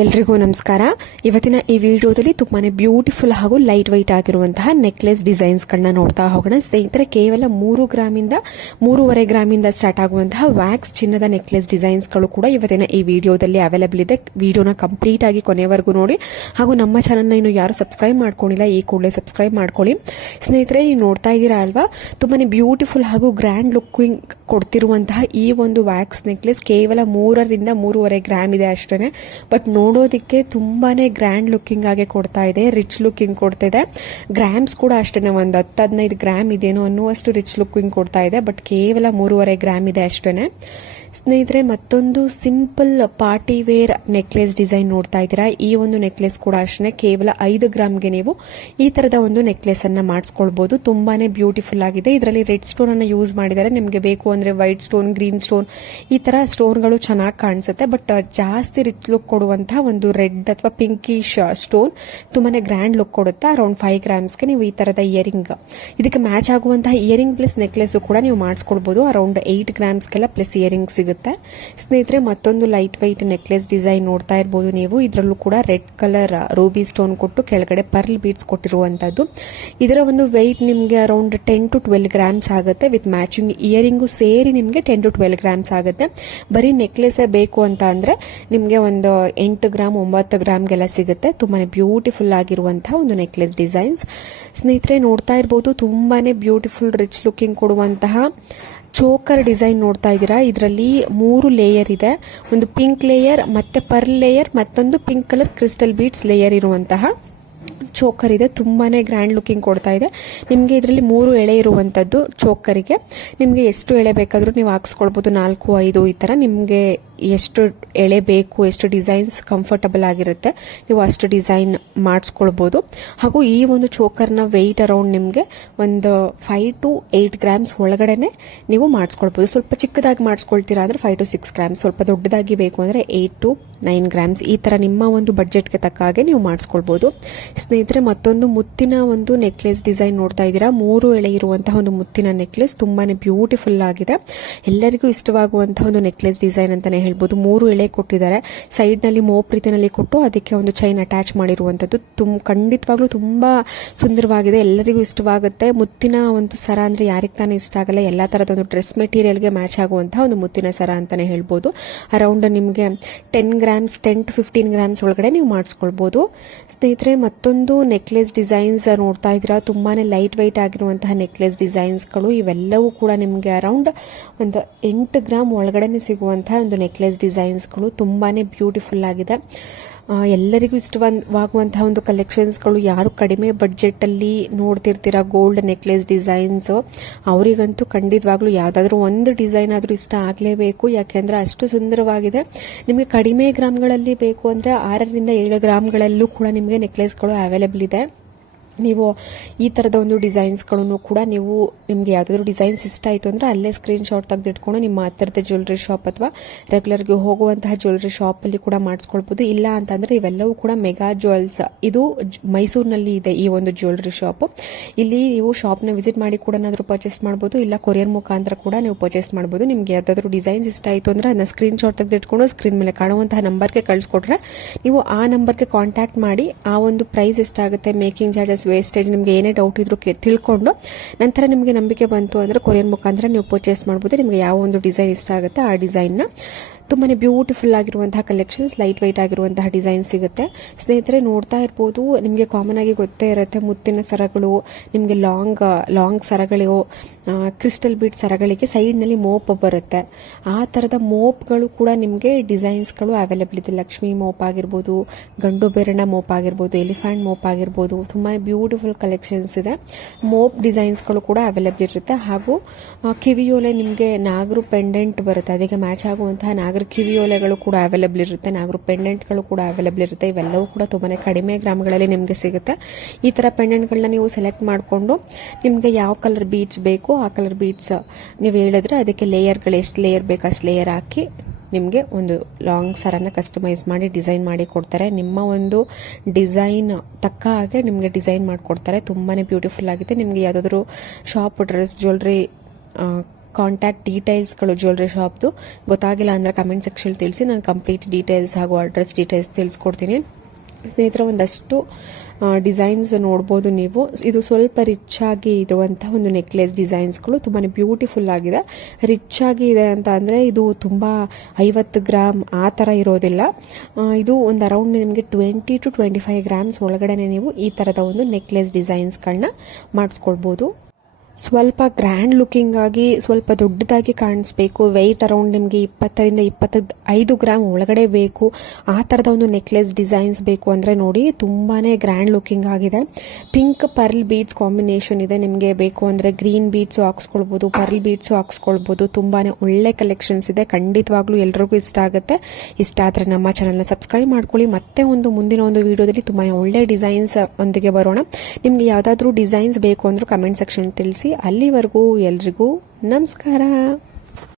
ಎಲ್ರಿಗೂ ನಮಸ್ಕಾರ. ಇವತ್ತಿನ ಈ ವಿಡಿಯೋದಲ್ಲಿ ತುಂಬಾನೇ ಬ್ಯೂಟಿಫುಲ್ ಹಾಗೂ ಲೈಟ್ ವೈಟ್ ಆಗಿರುವಂತಹ ನೆಕ್ಲೆಸ್ ಡಿಸೈನ್ಸ್ ಗಳನ್ನ ನೋಡ್ತಾ ಹೋಗೋಣ. ಸ್ನೇಹಿತರೆ, ಕೇವಲ 3 ಗ್ರಾಮಿಂದ 3.5 ಗ್ರಾಮಿಂದ ಸ್ಟಾರ್ಟ್ ಆಗುವಂತಹ ವ್ಯಾಕ್ಸ್ ಚಿನ್ನದ ನೆಕ್ಲೆಸ್ ಡಿಸೈನ್ಸ್ ಗಳು ಕೂಡ ಇವತ್ತಿನ ಈ ವಿಡಿಯೋದಲ್ಲಿ ಅವೈಲೇಬಲ್ ಇದೆ. ವಿಡಿಯೋನ ಕಂಪ್ಲೀಟ್ ಆಗಿ ಕೊನೆವರೆಗೂ ನೋಡಿ. ಹಾಗೂ ನಮ್ಮ ಚಾನಲ್ನ ಇನ್ನು ಯಾರು ಸಬ್ಸ್ಕ್ರೈಬ್ ಮಾಡ್ಕೊಂಡಿಲ್ಲ, ಈ ಕೂಡಲೇ ಸಬ್ಸ್ಕ್ರೈಬ್ ಮಾಡ್ಕೊಳ್ಳಿ. ಸ್ನೇಹಿತರೆ, ನೀವು ನೋಡ್ತಾ ಇದ್ದೀರಾ ಅಲ್ವಾ, ತುಂಬಾನೇ ಬ್ಯೂಟಿಫುಲ್ ಹಾಗೂ ಗ್ರ್ಯಾಂಡ್ ಲುಕ್ಕಿಂಗ್ ಕೊಡ್ತಿರುವಂತಹ ಈ ಒಂದು ವ್ಯಾಕ್ಸ್ ನೆಕ್ಲೆಸ್ ಕೇವಲ 3ರಿಂದ 3.5 ಗ್ರಾಮ್ ಇದೆ ಅಷ್ಟೇ. ಬಟ್ ನೋಡೋದಕ್ಕೆ ತುಂಬಾನೇ ಗ್ರ್ಯಾಂಡ್ ಲುಕ್ಕಿಂಗ್ ಆಗಿ ಕೊಡ್ತಾ ಇದೆ, ರಿಚ್ ಲುಕ್ಕಿಂಗ್ ಕೊಡ್ತಾ ಇದೆ. ಗ್ರಾಮ್ಸ್ ಕೂಡ ಅಷ್ಟೇ, ಒಂದು 10-15 ಗ್ರಾಮ್ ಇದೇನೋ ಅನ್ನುವಷ್ಟು ರಿಚ್ ಲುಕ್ಕಿಂಗ್ ಕೊಡ್ತಾ ಇದೆ. ಬಟ್ ಕೇವಲ 3.5 ಗ್ರಾಮ್ ಇದೆ ಅಷ್ಟೇ. ಸ್ನೇಹಿತರೆ, ಮತ್ತೊಂದು simple party wear necklace design ನೋಡ್ತಾ ಇದ್ದೀರಾ. ಈ ಒಂದು ನೆಕ್ಲೆಸ್ ಕೂಡ ಅಷ್ಟೇ, ಕೇವಲ 5 ಗ್ರಾಮ್ಗೆ ನೀವು ಈ ತರದ ಒಂದು ನೆಕ್ಲೆಸ್ ಅನ್ನ ಮಾಡಿಸ್ಕೊಳ್ಬಹುದು. ತುಂಬಾನೇ ಬ್ಯೂಟಿಫುಲ್ ಆಗಿದೆ. ಇದರಲ್ಲಿ ರೆಡ್ ಸ್ಟೋನ್ ಅನ್ನ ಯೂಸ್ ಮಾಡಿದ್ದಾರೆ. ನಿಮಗೆ ಬೇಕು ಅಂದ್ರೆ ವೈಟ್ ಸ್ಟೋನ್, ಗ್ರೀನ್ ಸ್ಟೋನ್, ಈ ತರ ಸ್ಟೋನ್ಗಳು ಚೆನ್ನಾಗಿ ಕಾಣಿಸುತ್ತೆ. ಬಟ್ ಜಾಸ್ತಿ ರಿಚ್ ಲುಕ್ ಕೊಡುವಂತಹ ಒಂದು ರೆಡ್ ಅಥವಾ ಪಿಂಕಿಶ್ ಸ್ಟೋನ್ ತುಂಬಾನೇ ಗ್ರ್ಯಾಂಡ್ ಲುಕ್ ಕೊಡುತ್ತೆ. ಅರೌಂಡ್ 5 ಗ್ರಾಮ್ಸ್ಗೆ ನೀವು ಈ ತರದ ಇಯರಿಂಗ್, ಇದಕ್ಕೆ ಮ್ಯಾಚ್ ಆಗುವಂತಹ ಇಯರಿಂಗ್ ಪ್ಲಸ್ ನೆಕ್ಲೆಸ್ ಕೂಡ ನೀವು ಮಾಡಿಸ್ಕೊಳ್ಬಹುದು. ಅರೌಂಡ್ 8 ಗ್ರಾಮ್ಸ್ಗೆಲ್ಲ ಪ್ಲಸ್ ಇಯರಿಂಗ್ಸ್ ಸಿಗುತ್ತೆ. ಸ್ನೇಹಿತರೆ, ಮತ್ತೊಂದು ಲೈಟ್ ವೈಟ್ ನೆಕ್ಲೆಸ್ ಡಿಸೈನ್ ನೋಡ್ತಾ ಇರಬಹುದು ನೀವು. ಇದರಲ್ಲೂ ಕೂಡ ರೆಡ್ ಕಲರ್ ರೂಬಿ ಸ್ಟೋನ್ ಕೊಟ್ಟು ಕೆಳಗಡೆ ಪರ್ಲ್ ಬೀಡ್ಸ್ ಕೊಟ್ಟಿರುವಂತದ್ದು. ಇದರ ಒಂದು ವೆಯ್ಟ್ ನಿಮಗೆ ಅರೌಂಡ್ 10 to 12 ಗ್ರಾಮ್ಸ್ ಆಗುತ್ತೆ. ವಿತ್ ಮ್ಯಾಚಿಂಗ್ ಇಯರಿಂಗು ಸೇರಿ ನಿಮಗೆ 10 to 12 ಗ್ರಾಮ್ಸ್ ಆಗುತ್ತೆ. ಬರೀ ನೆಕ್ಲೆಸ್ ಬೇಕು ಅಂತ ಅಂದ್ರೆ ನಿಮಗೆ ಒಂದು 8 ಗ್ರಾಮ್ 9 ಗ್ರಾಮ್ಗೆಲ್ಲ ಸಿಗುತ್ತೆ. ತುಂಬಾನೇ ಬ್ಯೂಟಿಫುಲ್ ಆಗಿರುವಂತಹ ಒಂದು ನೆಕ್ಲೆಸ್ ಡಿಸೈನ್ಸ್. ಸ್ನೇಹಿತರೆ, ನೋಡ್ತಾ ಇರಬಹುದು, ತುಂಬಾನೇ ಬ್ಯೂಟಿಫುಲ್ ರಿಚ್ ಲುಕಿಂಗ್ ಕೊಡುವಂತಹ ಚೋಕರ್ ಡಿಸೈನ್ ನೋಡ್ತಾ ಇದ್ದೀರಾ. ಇದರಲ್ಲಿ 3 ಲೇಯರ್ ಇದೆ. ಒಂದು ಪಿಂಕ್ ಲೇಯರ್, ಮತ್ತೆ ಪರ್ಲ್ ಲೇಯರ್, ಮತ್ತೊಂದು pink colour crystal beads layer ಇರುವಂತಹ ಚೋಕರ್ ಇದೆ. ತುಂಬಾನೇ ಗ್ರ್ಯಾಂಡ್ ಲುಕಿಂಗ್ ಕೊಡ್ತಾ ಇದೆ. ನಿಮಗೆ ಇದರಲ್ಲಿ 3 ಎಳೆ ಇರುವಂತದ್ದು ಚೋಕರಿಗೆ. ನಿಮಗೆ ಎಷ್ಟು ಎಳೆ ಬೇಕಾದ್ರೂ ನೀವು ಹಾಕ್ಸ್ಕೊಳ್ಬಹುದು, 4, 5 ಈ ತರ. ನಿಮಗೆ ಎಷ್ಟು ಎಳೆ ಬೇಕು, ಎಷ್ಟು ಡಿಸೈನ್ಸ್ ಕಂಫರ್ಟಬಲ್ ಆಗಿರುತ್ತೆ, ನೀವು ಅಷ್ಟು ಡಿಸೈನ್ ಮಾಡಿಸ್ಕೊಳ್ಬಹುದು. ಹಾಗೂ ಈ ಒಂದು ಚೋಕರ್ನ ವೆಯ್ಟ್ ಅರೌಂಡ್ ನಿಮಗೆ ಒಂದು 5 to 8 ಗ್ರಾಮ್ಸ್ ಒಳಗಡೆನೆ ನೀವು ಮಾಡಿಸ್ಕೊಳ್ಬಹುದು. ಸ್ವಲ್ಪ ಚಿಕ್ಕದಾಗಿ ಮಾಡಿಸ್ಕೊಳ್ತೀರಾ ಅಂದ್ರೆ 5 to 6 ಗ್ರಾಮ್ಸ್, ಸ್ವಲ್ಪ ದೊಡ್ಡದಾಗಿ ಬೇಕು ಅಂದ್ರೆ 8 to 9 ಗ್ರಾಮ್ಸ್, ಈ ತರ ನಿಮ್ಮ ಒಂದು ಬಡ್ಜೆಟ್ಗೆ ತಕ್ಕ ಹಾಗೆ ನೀವು ಮಾಡಿಸ್ಕೊಳ್ಬಹುದು. ಸ್ನೇಹಿತರೆ, ಮತ್ತೊಂದು ಮುತ್ತಿನ ಒಂದು ನೆಕ್ಲೆಸ್ ಡಿಸೈನ್ ನೋಡ್ತಾ ಇದ್ದೀರಾ. 3 ಎಳೆ ಇರುವಂತಹ ಒಂದು ಮುತ್ತಿನ ನೆಕ್ಲೆಸ್ ತುಂಬಾನೇ ಬ್ಯೂಟಿಫುಲ್ ಆಗಿದೆ. ಎಲ್ಲರಿಗೂ ಇಷ್ಟವಾಗುವಂತಹ ಒಂದು ನೆಕ್ಲೆಸ್ ಡಿಸೈನ್ ಅಂತಾನೆ ಹೇಳ್ಬೋದು. 3 ಎಳೆ ಕೊಟ್ಟಿದ್ದಾರೆ. ಸೈಡ್ ನಲ್ಲಿ ಮೋಪ್ ರೀತಿಯಲ್ಲಿ ಕೊಟ್ಟು ಅದಕ್ಕೆ ಒಂದು ಚೈನ್ ಅಟ್ಯಾಚ್ ಮಾಡಿರುವಂತದ್ದು. ಖಂಡಿತವಾಗ್ಲೂ ತುಂಬಾ ಸುಂದರವಾಗಿದೆ. ಎಲ್ಲರಿಗೂ ಇಷ್ಟವಾಗುತ್ತೆ. ಮುತ್ತಿನ ಒಂದು ಸರ ಅಂದ್ರೆ ಯಾರಿಗೆ ತಾನೇ ಇಷ್ಟ ಆಗಲ್ಲ. ಎಲ್ಲಾ ತರದ ಒಂದು ಡ್ರೆಸ್ ಮೆಟೀರಿಯಲ್ಗೆ ಮ್ಯಾಚ್ ಆಗುವಂತಹ ಒಂದು ಮುತ್ತಿನ ಸರ ಅಂತಾನೆ ಹೇಳ್ಬೋದು. ಅರೌಂಡ್ ನಿಮಗೆ 10 ಗ್ರಾಮ್ಸ್ 10 to 15 ಗ್ರಾಮ್ಸ್ ಒಳಗಡೆ ನೀವು ಮಾಡಿಸ್ಕೊಳ್ಬಹುದು. ಸ್ನೇಹಿತರೆ, ಮತ್ತೊಂದು ನೆಕ್ಲೆಸ್ ಡಿಸೈನ್ಸ್ ನೋಡ್ತಾ ಇದ್ದೀರಾ. ತುಂಬಾನೇ ಲೈಟ್ ವೈಟ್ ಆಗಿರುವಂತಹ ನೆಕ್ಲೆಸ್ ಡಿಸೈನ್ಸ್ ಗಳು. ಇವೆಲ್ಲವೂ ಕೂಡ ನಿಮಗೆ ಅರೌಂಡ್ ಒಂದು 8 ಗ್ರಾಮ್ ಒಳಗಡೆ ಸಿಗುವಂತಹ ಒಂದು ನೆಕ್ಲೆಸ್ ಡಿಸೈನ್ಸ್ ಗಳು. ತುಂಬಾನೇ ಬ್ಯೂಟಿಫುಲ್ ಆಗಿದೆ. ಎಲ್ಲರಿಗೂ ಇಷ್ಟವಾಗುವಂತಹ ಒಂದು ಕಲೆಕ್ಷನ್ಸ್ ಗಳು. ಯಾರು ಕಡಿಮೆ ಬಡ್ಜೆಟ್ ಅಲ್ಲಿ ನೋಡ್ತಿರ್ತೀರಾ ಗೋಲ್ಡ್ ನೆಕ್ಲೆಸ್ ಡಿಸೈನ್ಸ್, ಅವರಿಗಂತೂ ಖಂಡಿತವಾಗ್ಲೂ ಯಾವ್ದಾದ್ರು ಒಂದು ಡಿಸೈನ್ ಆದ್ರೂ ಇಷ್ಟ ಆಗ್ಲೇಬೇಕು. ಯಾಕೆಂದ್ರೆ ಅಷ್ಟು ಸುಂದರವಾಗಿದೆ. ನಿಮಗೆ ಕಡಿಮೆ ಗ್ರಾಮ್ಗಳಲ್ಲಿ ಬೇಕು ಅಂದ್ರೆ 6ರಿಂದ 7 ಗ್ರಾಮ್ಗಳಲ್ಲೂ ಕೂಡ ನಿಮಗೆ ನೆಕ್ಲೆಸ್ಗಳು ಅವೈಲೇಬಲ್ ಇದೆ. ನೀವು ಈ ತರದ ಒಂದು ಡಿಸೈನ್ಸ್ ಗಳನ್ನು ಕೂಡ ನಿಮ್ಗೆ ಯಾವ್ದಾದ್ರು ಡಿಸೈನ್ಸ್ ಇಷ್ಟ ಆಯ್ತು ಅಂದ್ರೆ ಅಲ್ಲೇ ಸ್ಕ್ರೀನ್ ಶಾಟ್ ತೆಗೆದಿಟ್ಕೊಂಡು ನಿಮ್ಮ ಹತ್ತಿರದ ಜ್ಯುವೆಲರಿ ಶಾಪ್ ಅಥವಾ ರೆಗ್ಯುಲರ್ಗೆ ಹೋಗುವಂತಹ ಜ್ಯುವೆಲರಿ ಶಾಪ್ ಅಲ್ಲಿ ಕೂಡ ಮಾಡಿಸ್ಕೊಳ್ಬಹುದು. ಇಲ್ಲ ಅಂತಂದ್ರೆ ಇವೆಲ್ಲವೂ ಕೂಡ ಮೆಗಾ ಜ್ಯುವೆಲ್ಸ್, ಇದು ಮೈಸೂರಿನಲ್ಲಿ ಇದೆ ಈ ಒಂದು ಜ್ಯುವೆಲರಿ ಶಾಪ್. ಇಲ್ಲಿ ನೀವು ಶಾಪ್ ನ ವಿಸಿಟ್ ಮಾಡಿ ಕೂಡ ಏನಾದ್ರು ಪರ್ಚೇಸ್ ಮಾಡಬಹುದು, ಇಲ್ಲ ಕೊರಿಯರ್ ಮುಖಾಂತರ ಕೂಡ ನೀವು ಪರ್ಚೇಸ್ ಮಾಡಬಹುದು. ನಿಮ್ಗೆ ಯಾವ್ದಾದ್ರು ಡಿಸೈನ್ಸ್ ಇಷ್ಟ ಆಯ್ತು ಅಂದ್ರೆ ಅದನ್ನ ಸ್ಕ್ರೀನ್ ಶಾಟ್ ತೆಗೆದಿಟ್ಕೊಂಡು ಸ್ಕ್ರೀನ್ ಮೇಲೆ ಕಾಣುವಂತಹ ನಂಬರ್ಗೆ ಕಳಿಸ್ಕೊಟ್ರೆ ನೀವು ಆ ನಂಬರ್ಗೆ ಕಾಂಟ್ಯಾಕ್ಟ್ ಮಾಡಿ ಆ ಒಂದು ಪ್ರೈಸ್ ಎಷ್ಟಾಗುತ್ತೆ, ಮೇಕಿಂಗ್ ಚಾರ್ಜಸ್, ವೇಸ್ಟೇಜ್, ನಿಮ್ಗೆ ಏನೇ ಡೌಟ್ ಇದ್ರು ತಿಳ್ಕೊಂಡು ನಂತರ ನಿಮಗೆ ನಂಬಿಕೆ ಬಂತು ಅಂದ್ರೆ ಕೊರಿಯರ್ ಮುಖಾಂತರ ನೀವು ಪರ್ಚೇಸ್ ಮಾಡಬಹುದು. ನಿಮಗೆ ಯಾವ ಒಂದು ಡಿಸೈನ್ ಇಷ್ಟ ಆಗುತ್ತೆ ಆ ಡಿಸೈನ್ ನ. ತುಂಬಾನೇ ಬ್ಯೂಟಿಫುಲ್ ಆಗಿರುವಂತಹ ಕಲೆಕ್ಷನ್ಸ್, ಲೈಟ್ ವೈಟ್ ಆಗಿರುವಂತಹ ಡಿಸೈನ್ ಸಿಗುತ್ತೆ. ಸ್ನೇಹಿತರೆ, ನೋಡ್ತಾ ಇರಬಹುದು, ನಿಮಗೆ ಕಾಮನ್ ಆಗಿ ಗೊತ್ತೇ ಇರುತ್ತೆ ಮುತ್ತಿನ ಸರಗಳು, ನಿಮಗೆ ಲಾಂಗ್ ಸರಗಳು, ಕ್ರಿಸ್ಟಲ್ ಬೀಡ್ ಸರಗಳಿಗೆ ಸೈಡ್ ನಲ್ಲಿ ಮೋಪ್ ಬರುತ್ತೆ. ಆ ತರದ ಮೋಪ್ಗಳು ಕೂಡ ನಿಮಗೆ ಡಿಸೈನ್ಸ್ ಗಳು ಅವೈಲೇಬಲ್ ಇದೆ. ಲಕ್ಷ್ಮಿ ಮೋಪ್ ಆಗಿರ್ಬೋದು, ಗಂಡು ಬೆರಣ ಮೋಪ್ ಆಗಿರ್ಬೋದು, ಎಲಿಫೆಂಟ್ ಮೋಪ್ ಆಗಿರ್ಬೋದು, ತುಂಬಾ ಬ್ಯೂಟಿಫುಲ್ ಕಲೆಕ್ಷನ್ಸ್ ಇದೆ. ಮೋಪ್ ಡಿಸೈನ್ಸ್ ಗಳು ಕೂಡ ಅವೈಲೇಬಲ್ ಇರುತ್ತೆ. ಹಾಗೂ ಕಿವಿಯೋಲೆ ನಿಮಗೆ ನಾಗರು ಪೆಂಡೆಂಟ್ ಬರುತ್ತೆ, ಅದಕ್ಕೆ ಮ್ಯಾಚ್ ಆಗುವಂತಹ ನಾಗರ ಕಿವಿಯೋಲೆಗಳು ಕೂಡ ಅವೈಲೇಬಲ್ ಇರುತ್ತೆ. ನಾಗರು ಪೆಂಡೆಂಟ್ಗಳು ಕೂಡ ಅವೈಲೇಬಲ್ ಇರುತ್ತೆ. ಇವೆಲ್ಲವೂ ಕೂಡ ತುಂಬಾನೇ ಕಡಿಮೆ ಗ್ರಾಮ್ಗಳಲ್ಲಿ ನಿಮಗೆ ಸಿಗುತ್ತೆ. ಈ ತರ ಪೆಂಡೆಂಟ್ಗಳನ್ನ ನೀವು ಸೆಲೆಕ್ಟ್ ಮಾಡಿಕೊಂಡು ನಿಮ್ಗೆ ಯಾವ ಕಲರ್ ಬೀಡ್ಸ್ ಬೇಕು ಆ ಕಲರ್ ಬೀಡ್ಸ್ ನೀವು ಹೇಳಿದ್ರೆ ಅದಕ್ಕೆ ಲೇಯರ್ಗಳು ಎಷ್ಟು ಲೇಯರ್ ಬೇಕು ಅಷ್ಟು ಲೇಯರ್ ಹಾಕಿ ನಿಮಗೆ ಒಂದು ಲಾಂಗ್ ಸರನ್ನ ಕಸ್ಟಮೈಸ್ ಮಾಡಿ ಡಿಸೈನ್ ಮಾಡಿ ಕೊಡ್ತಾರೆ. ನಿಮ್ಮ ಒಂದು ಡಿಸೈನ್ ತಕ್ಕ ಹಾಗೆ ನಿಮಗೆ ಡಿಸೈನ್ ಮಾಡಿಕೊಡ್ತಾರೆ. ತುಂಬಾನೇ ಬ್ಯೂಟಿಫುಲ್ ಆಗಿದೆ. ನಿಮಗೆ ಯಾವ್ದಾದ್ರು ಶಾಪ್ ಡ್ರೆಸ್ ಜ್ಯುವೆಲರಿ ಕಾಂಟ್ಯಾಕ್ಟ್ ಡೀಟೇಲ್ಸ್ಗಳು ಜ್ಯುವೆಲ್ರಿ ಶಾಪ್ದು ಗೊತ್ತಾಗಿಲ್ಲ ಅಂದರೆ ಕಮೆಂಟ್ ಸೆಕ್ಷನ್ ತಿಳಿಸಿ, ನಾನು ಕಂಪ್ಲೀಟ್ ಡೀಟೇಲ್ಸ್ ಹಾಗೂ ಅಡ್ರೆಸ್ ಡೀಟೇಲ್ಸ್ ತಿಳಿಸ್ಕೊಡ್ತೀನಿ. ಸ್ನೇಹಿತರೆ, ಒಂದಷ್ಟು ಡಿಸೈನ್ಸ್ ನೋಡ್ಬೋದು ನೀವು. ಇದು ಸ್ವಲ್ಪ ರಿಚ್ ಆಗಿ ಇರುವಂತಹ ಒಂದು ನೆಕ್ಲೆಸ್ ಡಿಸೈನ್ಸ್ಗಳು ತುಂಬಾ ಬ್ಯೂಟಿಫುಲ್ ಆಗಿದೆ. ರಿಚ್ ಆಗಿ ಇದೆ ಅಂತ ಅಂದರೆ ಇದು ತುಂಬ 50 ಗ್ರಾಮ್ ಆ ಥರ ಇರೋದಿಲ್ಲ. ಇದು ಒಂದು ಅರೌಂಡ್ ನಿಮಗೆ 20 to 25 ಗ್ರಾಮ್ಸ್ ಒಳಗಡೆ ನೀವು ಈ ಥರದ ಒಂದು ನೆಕ್ಲೆಸ್ ಡಿಸೈನ್ಸ್ಗಳನ್ನ ಮಾಡಿಸ್ಕೊಳ್ಬೋದು. ಸ್ವಲ್ಪ ಗ್ರ್ಯಾಂಡ್ ಲುಕಿಂಗ್ ಆಗಿ ಸ್ವಲ್ಪ ದೊಡ್ಡದಾಗಿ ಕಾಣಿಸ್ಬೇಕು, ವೆಯ್ಟ್ ಅರೌಂಡ್ ನಿಮಗೆ 20 ರಿಂದ 25 ಗ್ರಾಮ್ ಒಳಗಡೆ ಬೇಕು, ಆ ಥರದ ಒಂದು ನೆಕ್ಲೆಸ್ ಡಿಸೈನ್ಸ್ ಬೇಕು ಅಂದರೆ ನೋಡಿ ತುಂಬಾ ಗ್ರ್ಯಾಂಡ್ ಲುಕಿಂಗ್ ಆಗಿದೆ. ಪಿಂಕ್ ಪರ್ಲ್ ಬೀಡ್ಸ್ ಕಾಂಬಿನೇಷನ್ ಇದೆ. ನಿಮಗೆ ಬೇಕು ಅಂದರೆ ಗ್ರೀನ್ ಬೀಡ್ಸು ಹಾಕ್ಸ್ಕೊಳ್ಬೋದು, ಪರ್ಲ್ ಬೀಡ್ಸು ಹಾಕ್ಸ್ಕೊಳ್ಬೋದು. ತುಂಬಾ ಒಳ್ಳೆ ಕಲೆಕ್ಷನ್ಸ್ ಇದೆ. ಖಂಡಿತವಾಗ್ಲೂ ಎಲ್ರಿಗೂ ಇಷ್ಟ ಆಗುತ್ತೆ. ಇಷ್ಟ ಆದರೆ ನಮ್ಮ ಚಾನಲ್ನ ಸಬ್ಸ್ಕ್ರೈಬ್ ಮಾಡ್ಕೊಳ್ಳಿ. ಮತ್ತೆ ಮುಂದಿನ ಒಂದು ವಿಡಿಯೋದಲ್ಲಿ ತುಂಬಾ ಒಳ್ಳೆ ಡಿಸೈನ್ಸ್ ಒಂದಿಗೆ ಬರೋಣ. ನಿಮಗೆ ಯಾವುದಾದ್ರೂ ಡಿಸೈನ್ಸ್ ಬೇಕು ಅಂದರೂ ಕಮೆಂಟ್ ಸೆಕ್ಷನ್ ತಿಳಿಸಿ. ಅಲ್ಲಿವರೆಗೂ ಎಲ್ರಿಗೂ ನಮಸ್ಕಾರ.